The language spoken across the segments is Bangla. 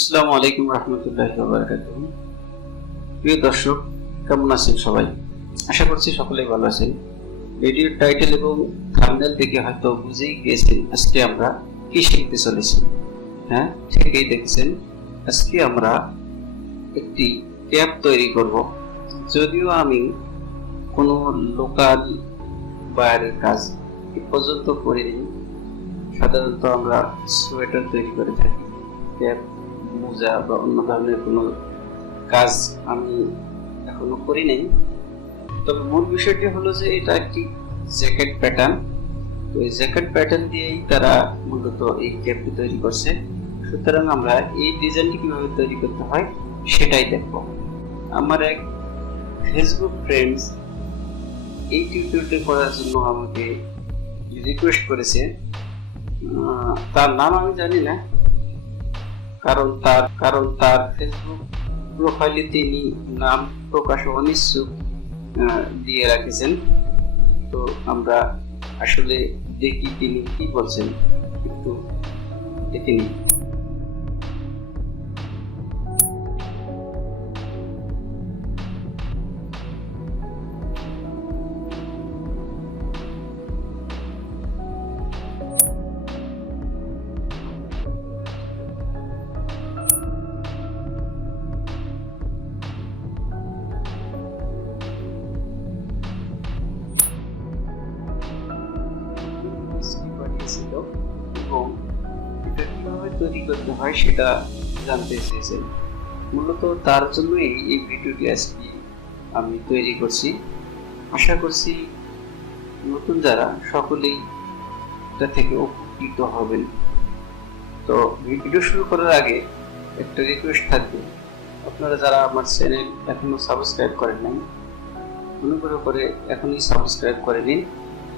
আসসালামু আলাইকুম রহমতুল্লাহ প্রিয় দর্শক, কেমন আছেন সবাই? আশা করছি সকলেই ভালো আছেন। ভিডিওর টাইটেল এবং দেখে হয়তো বুঝেই গিয়েছেন আজকে আমরা কি শিখতে চলেছি। হ্যাঁ ঠিকই আজকে আমরা একটি ক্যাপ তৈরি করব। যদিও আমি কোনো লোকাল বাইরের কাজ পর্যন্ত করিনি। সাধারণত আমরা সোয়েটার তৈরি করে থাকি মোজা বা অন্য ধরনের কোনো কাজ আমি এখনও করি নাই। তবে মূল বিষয়টি হলো যে এটা একটি জ্যাকেট প্যাটার্ন। তো এই জ্যাকেট প্যাটার্ন দিয়েই তারা মূলত এই ক্যাপটি তৈরি করছে। সুতরাং আমরা এই ডিজাইনটি কীভাবে তৈরি করতে হয় সেটাই দেখব। আমার এক ফেসবুক ফ্রেন্ডস এই টিউটোরিয়ালটি করার জন্য আমাকে রিকোয়েস্ট করেছে। তার নাম আমি জানি না। কারণ তার কারণ তার ফেসবুক প্রোফাইলে তিনি নাম প্রকাশ অনিচ্ছুক দিয়ে রাখেছেন। তো আমরা আসলে দেখি তিনি কি বলছেন। একটু দেখে নিই। তৈরি করতে হয় সেটা জানতে চেয়েছেন মূলত তার জন্যই এই ভিডিওটি আজকে আমি তৈরি করছি। আশা করছি নতুন যারা সকলেই এটা থেকে উপকৃত হবেন। তো ভিডিও শুরু করার আগে একটা রিকোয়েস্ট থাকবে। আপনারা যারা আমার চ্যানেল এখনও সাবস্ক্রাইব করেন নাই, অনুগ্রহ করে এখনই সাবস্ক্রাইব করে নিন।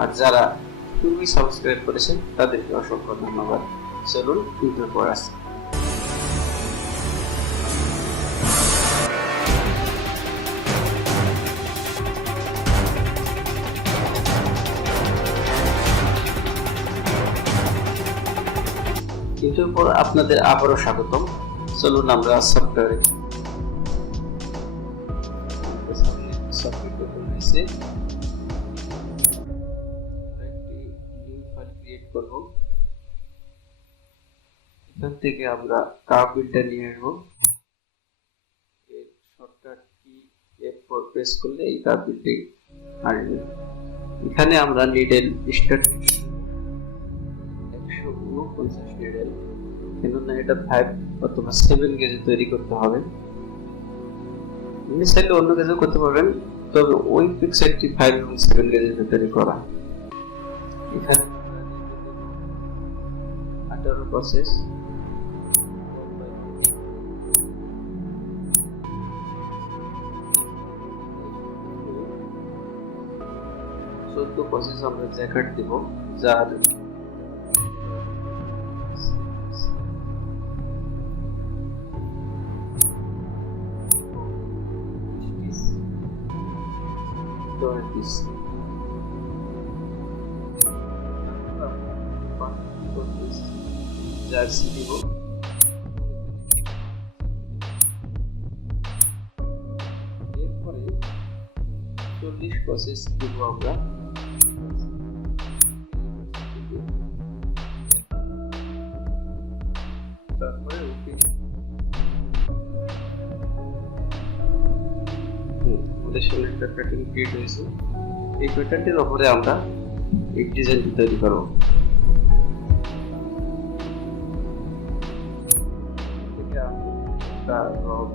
আর যারা পূর্বে সাবস্ক্রাইব করেছেন, তাদেরকে অসংখ্য ধন্যবাদ। চলুন ইন্টার পর আসি ইউটিউব পর আপনাদের আবারও স্বাগতম। চলুন আমরা সফটওয়্যারে সফটওয়্যার থেকে আমরা কার্ভিলটা নিয়ে আসব। শর্টকাট কি F4 প্রেস করলে এই কার্ভিলটি আসবে। এখানে আমরা নিডেল স্টার্ট একশো উনপঞ্চাশ নিডেল কেননা এটা ফাইভ অথবা সেভেন গেজে তৈরি করতে হবে। আপনি অন্য গেজে করতে পারবেন, তবে ওই পিক্সেলটি ফাইভ এবং সেভেন গেজের ভেতরে করা। এখানে আঠারো প্রসেস চোদ্দ প্রসেস আমরা জ্যাকেট দিব যার পিস জার্সি দিব এরপরে চল্লিশ প্রসেস দিব আমরা আমাদের সামনে একটা প্যাটার্ন ক্রিয়েট হয়েছে। এই প্যাটার্নটির ওপরে আমরা এই ডিজাইনটি তৈরি করব। এটা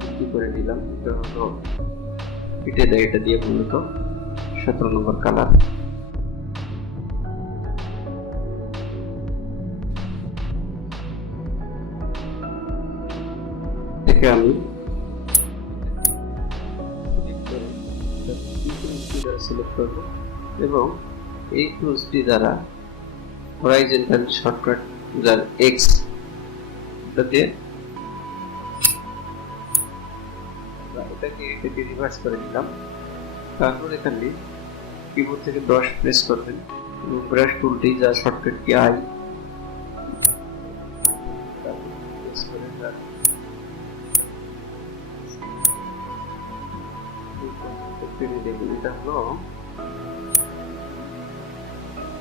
বিক্রি করে এটা হলো পিঠে দেয় এটা দিয়ে মূলত সতেরো নম্বর কালার থেকে আমি সিলেক্ট করব এবং এই টুলসটি দ্বারা হরাইজন্টাল শর্টকাট যার এক্স দিয়ে এটাকে এটাকে রিভার্স করে দিলাম তারপর এখানে কিবোর্ড থেকে দশ প্রেস করবেন এবং ব্রাশ টুলটি যা shortcut key I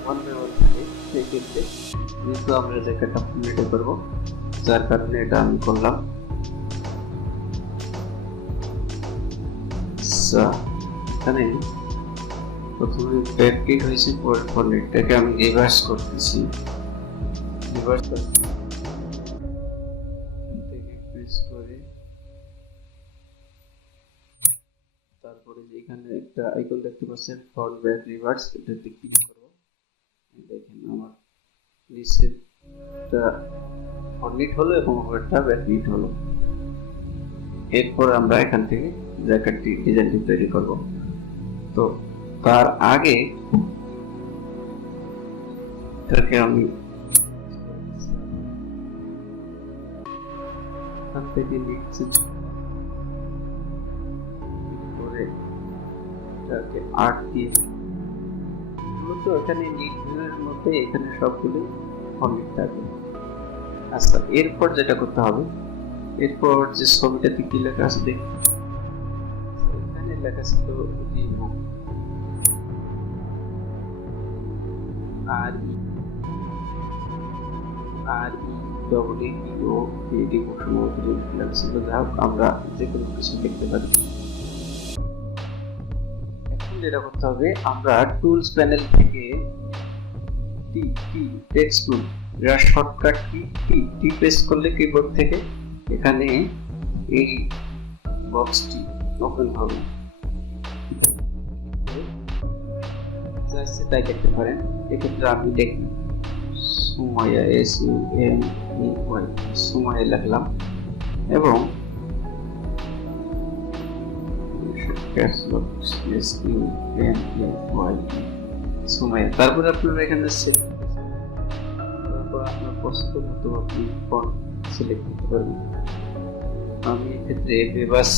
one by সেক্ষেত্রে যেহেতু আমরা জ্যাকেটটা ফুলটে করব। যার কারণে এটা আমি করলাম। এখানে প্রথমে ব্যাকটিট হয়েছে, পরে এটাকে আমি রিভার্স করতেছি। রিভার্স করে তারপরে এখানে একটা আইকন দেখতে পাচ্ছেন ফ্রন্ট ব্যাক রিভার্স করব এই দেখেন, আমার নিচেরটা ফরনিট হলো এবং উপরেরটা ব্যাকনিট হলো। এরপর আমরা এখান থেকে জ্যাকেটটি ডিজাইনটি তৈরি করব। তো তার আগে এটাকে আমি এখান থেকে লিখছি করে এটাকে আর্ট দিয়ে মূলত এখানে লিড মধ্যে এখানে সবগুলো ফর্মেট থাকবে আচ্ছা এরপর যেটা করতে হবে এরপর যে ছবিটাতে কি লেখা আছে দেখ এখানে লেখা ছিল রিমুভ আর ই আর ই ডবল ই ও এটি খুব সম্ভবত লেখা ছিল যা আমরা যে কোনো কিছু লিখতে পারি যেটা করতে হবে, আমরা টুলস প্যানেল থেকে টি টি টেক্সট টুল এরা শর্টকাট কি টি টি প্রেস করলে কিবোর্ড থেকে এখানে এই বক্সটি ওপেন হবে। যা ইচ্ছে তাই দেখতে পারেন, এক্ষেত্রে আমি দেখি Sumaiya S U M E Y Sumaiya লিখলাম এবং এস সুমাইয়া তারপরে আপনারা এখানে আপনার পছন্দ মতো আপনি ফন্ট সিলেক্ট করতে পারবেন আমি এক্ষেত্রে বেবাস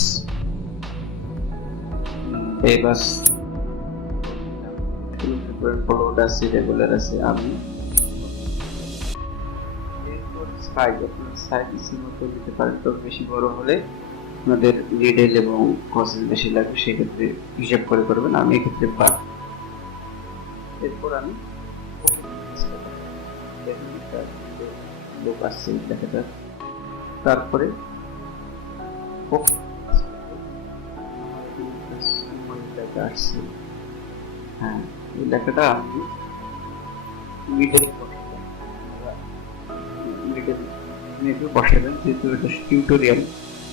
বেবাস ফলোড আছে রেগুলার আছে আমি সাইজ আপনার সাইজ ইচ্ছে মতো নিতে পারেন তবে বেশি বড় হলে আপনাদের নিডেল এবং কসেস বেশি লাগবে সেক্ষেত্রে হিসাব করে করবেন আমি এক্ষেত্রে পার এরপর আমি তারপরে হ্যাঁ মিডল বসাবেন যেহেতু এটা টিউটোরিয়াল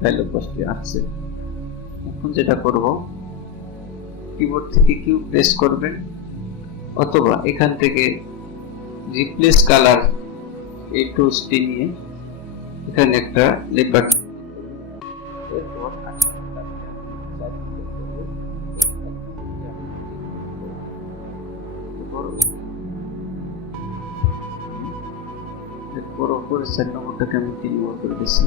ডায়লগ বক্সটি আসছে। এখন যেটা করব কিবোর্ড থেকে কিউ প্রেস করবেন, অথবা এখান থেকে রিপ্লেস কালার এই টুলসটি নিয়ে এখানে একটা লেবার এরপর ওপরে চার নম্বরটাকে আমি তিন নম্বর করে দিচ্ছি।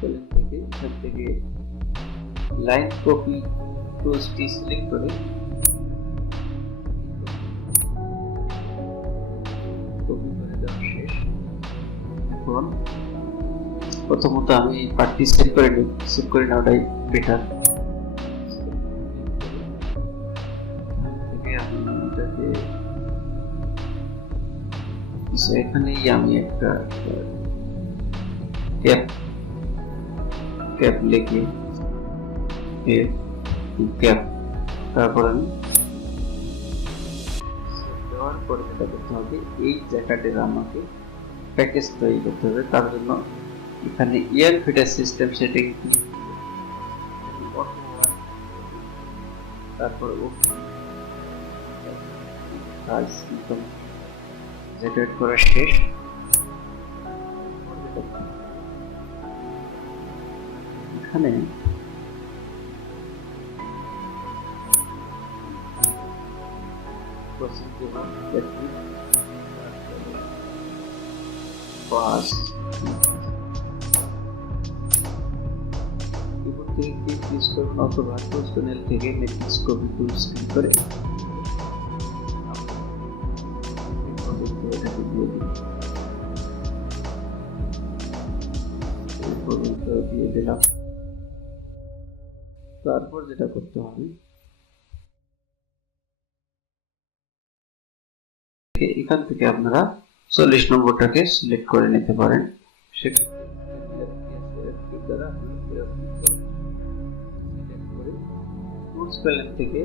থেকে এখান থেকে লাইন কপি টুলসটি সিলেক্ট করে কপি করে দেওয়া শেষ। এখন প্রথমত আমি পার্টটি সেভ করে নিই সেভ করে নেওয়াটাই বেটার এখানেই আমি একটা ক্যাপ ক্যাপ লিখে। ক্যাপ। তারপর আমি দেওয়ার পরে যেটা করতে হবে, এই জায়গাটির আমাকে প্যাকেজ তৈরি করতে হবে। তার জন্য এখানে ইয়ার ফিটার সিস্টেম সেটিং। তারপর কাজ একদম জেনারেট করা শেষ। এখানে ফার্স্ট কিবোর্ড থেকে ক্লিক ইউজ করুন অথবা টুলস প্যানেল থেকে মেট্রিক্স কপি টুলস ক্লিক করে তারপর যেটা করতে হবে, এখান থেকে আপনারা চল্লিশ নম্বরটাকে সিলেক্ট করে নিতে পারেন। থেকে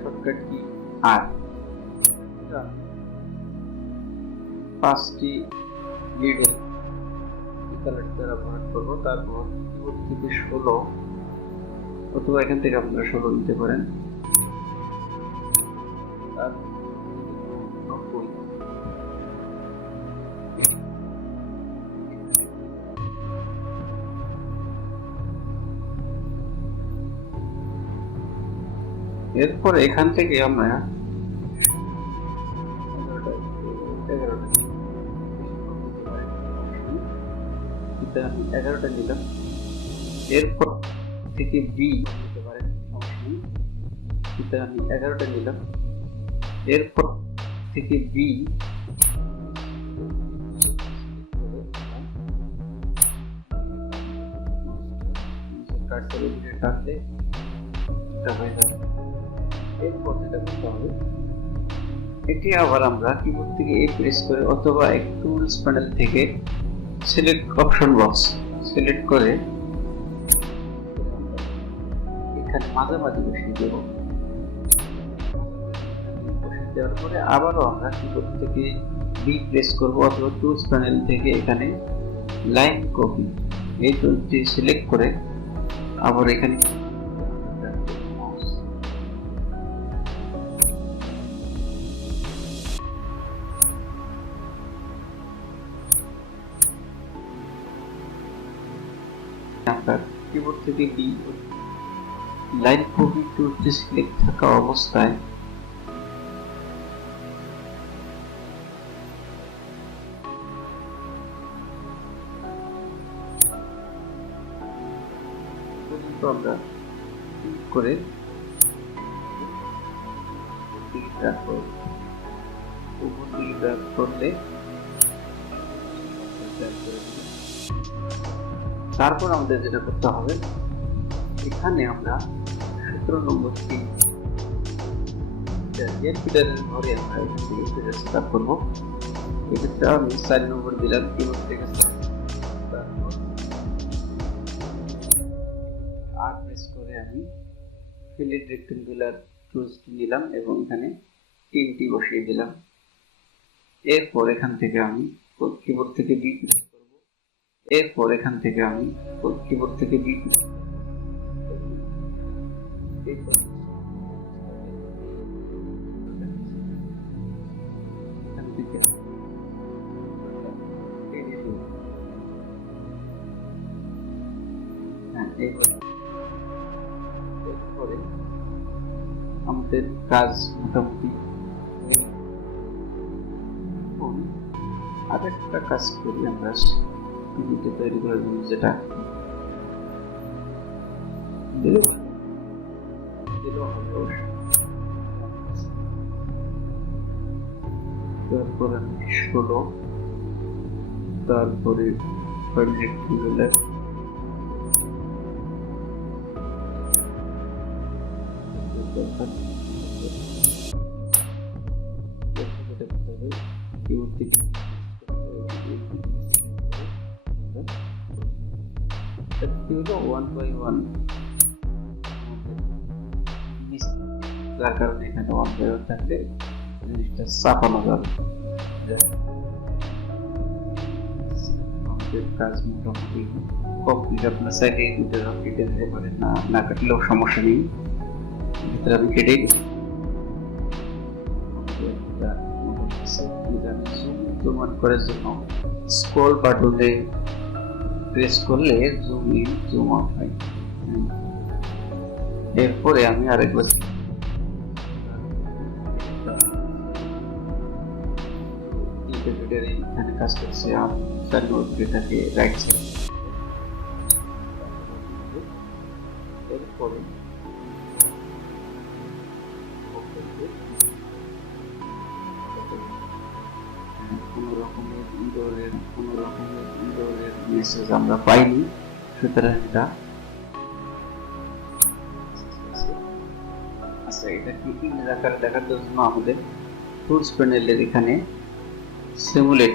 শর্টকাট কি আর পাঁচটি লিডে দ্বারা করব, তারপর থেকে ষোলো, অথবা এখান থেকে আপনারা ষোলো নিতে পারেন। এরপর এখান থেকে আমরা এটা এগারোটা নিলাম এরপর থেকে বি নিতে পারেন এটা আমি এগারোটা নিলাম এরপর থেকে বি এটি আবার আমরা কিবোর্ড থেকে এ প্রেস করে অথবা এক টুলস প্যানেল থেকে সিলেক্ট অপশন বক্স সিলেক্ট করে এখানে মাঝামাঝি বসিয়ে দেব। দেওয়ার পরে আবারও আমরা কিবোর্ড থেকে বি প্রেস করব অথবা টুলস প্যানেল থেকে এখানে লাইন কপি এই টুলটি সিলেক্ট করে আবার এখানে আপনার কিবোর্ড থেকে বি। লাইন কপি টুলটি সিলেক্ট থাকা অবস্থায় আমরা করে উপর করলে তারপর আমাদের যেটা করতে হবে, এখানে আমরা সতেরো নম্বর তিন ঘরে করব। চার নম্বর থেকে আর করে আমি নিলাম এবং এখানে তিনটি বসিয়ে দিলাম। এরপর এখান থেকে আমি কিবোর্ড থেকে বি এরপর এখান থেকে আমি কিবোর্ড থেকে বি এখান হ্যাঁ আমাদের কাজ মোটামুটি আর একটা কাজ করি, আমরা টিভিতে তৈরি করার জন্য যেটা দিলেও দিলেও হবে অবশ্য। ষোলো তারপরে রেক্টেঙ্গুলার কি ওয়ান থাকলে জিনিসটা চাপানো যাবে। কাজ মোটামুটি কমপ্লিট আপনার সাইডে দুটো কেটে দিতে পারেন, না না কাটলেও সমস্যা নেই। ভিতরে আমি কেটে জুম করার জন্য স্ক্রল বাটনে প্রেস করলে জুম ইন জুম আউট হয়। এরপরে আমি আরেকবার এখানে কাজ করছে আমি তার নোটটাকে রাইট সাইড কোনো রকমের ইনডোরের কোনো রকমের আমরা পাইনি, সুতরাং এটা আচ্ছা এটা কি ইমেজ আকারে দেখার জন্য আমাদের টুলস প্যানেলের এখানে সিমুলেট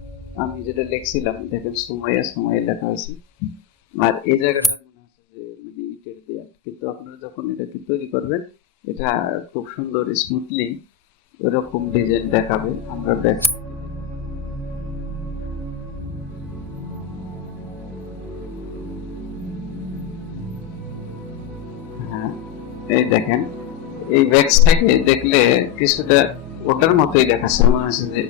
আমি যেটা লিখছিলাম, দেখেন সুমাইয়া সুমাইয়া লেখা হয়েছে। আর এই জায়গাটা মনে হচ্ছে যে মানে ইটের দেয়াল। কিন্তু আপনারা যখন এটাকে তৈরি করবেন, এটা খুব সুন্দর স্মুথলি ওরকম ডিজাইন দেখাবে। আমরা দেখ হ্যাঁ এই দেখেন। এই ব্যাক সাইডে দেখলে কিছুটা ওটার মতোই দেখাচ্ছে। মনে হচ্ছে যে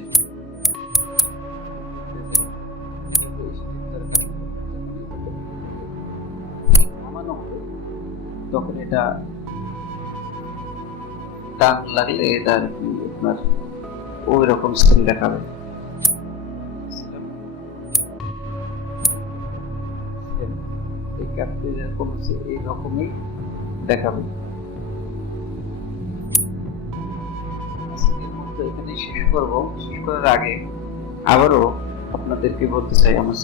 তখন এটা টান লাগলে এটা আর কি আপনার ওই রকম স্কিন দেখাবে। শেষ শেষ করার আগে আবারও আপনাদেরকে বলতে চাই, আমার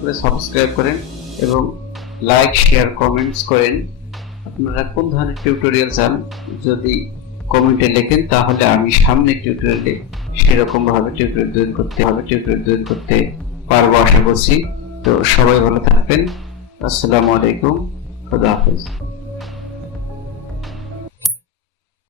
করে সাবস্ক্রাইব করেন এবং লাইক শেয়ার কমেন্টস করেন। আপনারা কোন ধরনের টিউটোরিয়াল চান যদি কমেন্টে লেখেন, তাহলে আমি সামনে টিউটোরিয়ালে সেরকম ভাবে টিউটোরিয়াল তৈরি করতে হবে টিউটোরিয়াল তৈরি করতে পারব আশা করছি। তো সবাই ভালো থাকবেন। আসসালামু আলাইকুম। খুদা হাফেজ।